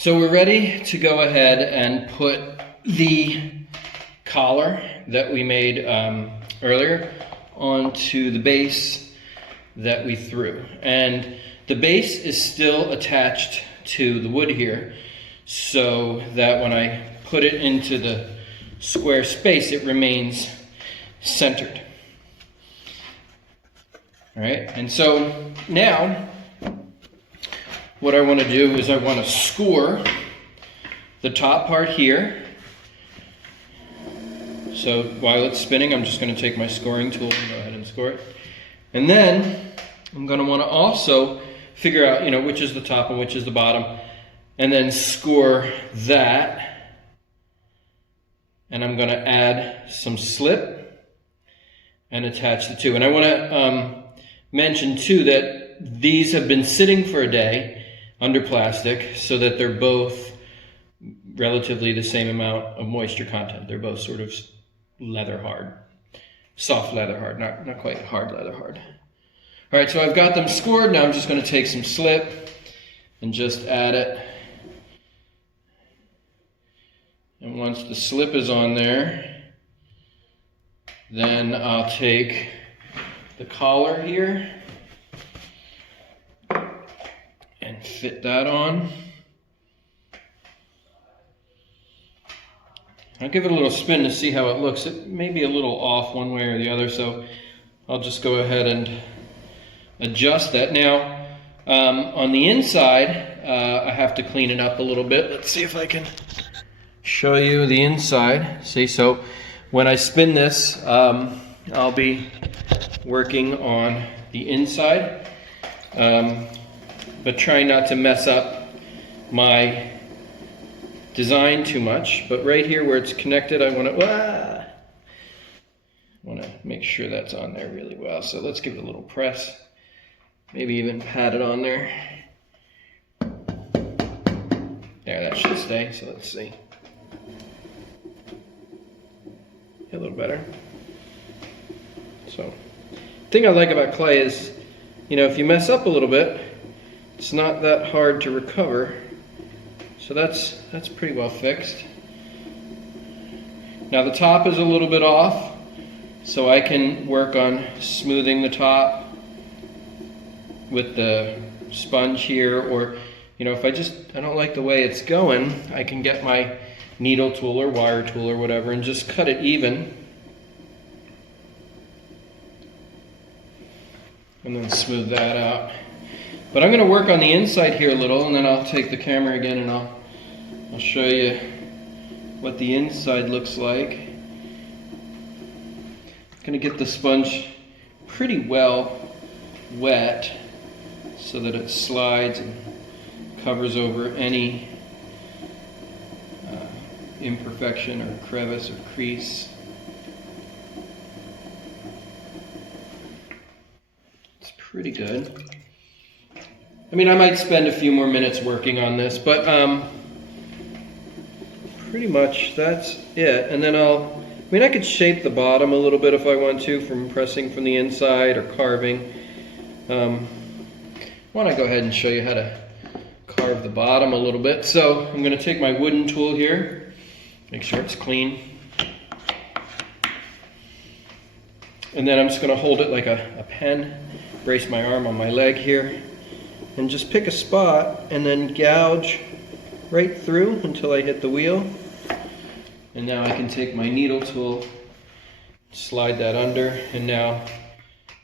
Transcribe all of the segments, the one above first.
So we're ready to go ahead and put the collar that we made earlier onto the base that we threw. And the base is still attached to the wood here, so that when I put it into the square space, it remains centered. All right, and so now what I want to do is I want to score the top part here. So while it's spinning, I'm just going to take my scoring tool and go ahead and score it. And then I'm going to want to also figure out, which is the top and which is the bottom, and then score that. And I'm going to add some slip and attach the two. And I want to mention too that these have been sitting for a day under plastic so that they're both relatively the same amount of moisture content. They're both sort of leather hard, soft leather hard, not quite hard leather hard. All right, so I've got them scored. Now I'm just going to take some slip and just add it. And once the slip is on there, then I'll take the collar here and fit that on. I'll give it a little spin to see how it looks. It may be a little off one way or the other, so I'll just go ahead and adjust that. Now, on the inside, I have to clean it up a little bit. Let's see if I can show you the inside. See, so when I spin this, I'll be working on the inside, but trying not to mess up my design too much. But right here where it's connected, I want to make sure that's on there really well. So let's give it a little press, maybe even pat it on there. There, that should stay. So let's see. A little better. So the thing I like about clay is, if you mess up a little bit, it's not that hard to recover. So that's pretty well fixed. Now the top is a little bit off, so I can work on smoothing the top with the sponge here, or if I don't like the way it's going, I can get my needle tool or wire tool or whatever and just cut it even. And then smooth that out. But I'm going to work on the inside here a little, and then I'll take the camera again and I'll show you what the inside looks like. I'm going to get the sponge pretty well wet so that it slides and covers over any imperfection or crevice or crease. It's pretty good. I might spend a few more minutes working on this, but pretty much that's it. And then I could shape the bottom a little bit if I want to, from pressing from the inside or carving. I want to go ahead and show you how to carve the bottom a little bit. So I'm going to take my wooden tool here, make sure it's clean. And then I'm just going to hold it like a pen, brace my arm on my leg here, and just pick a spot and then gouge right through until I hit the wheel. And now I can take my needle tool, slide that under, and now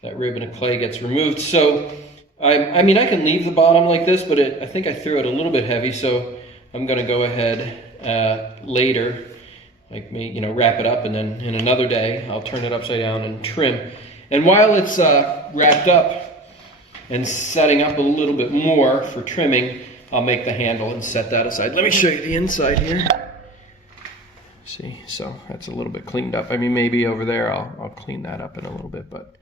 that ribbon of clay gets removed. So I can leave the bottom like this, but I think I threw it a little bit heavy, so I'm going to go ahead later, wrap it up, and then in another day I'll turn it upside down and trim. And while it's wrapped up and setting up a little bit more for trimming, I'll make the handle and set that aside. Let me show you the inside here. See, so that's a little bit cleaned up. Maybe over there I'll clean that up in a little bit, but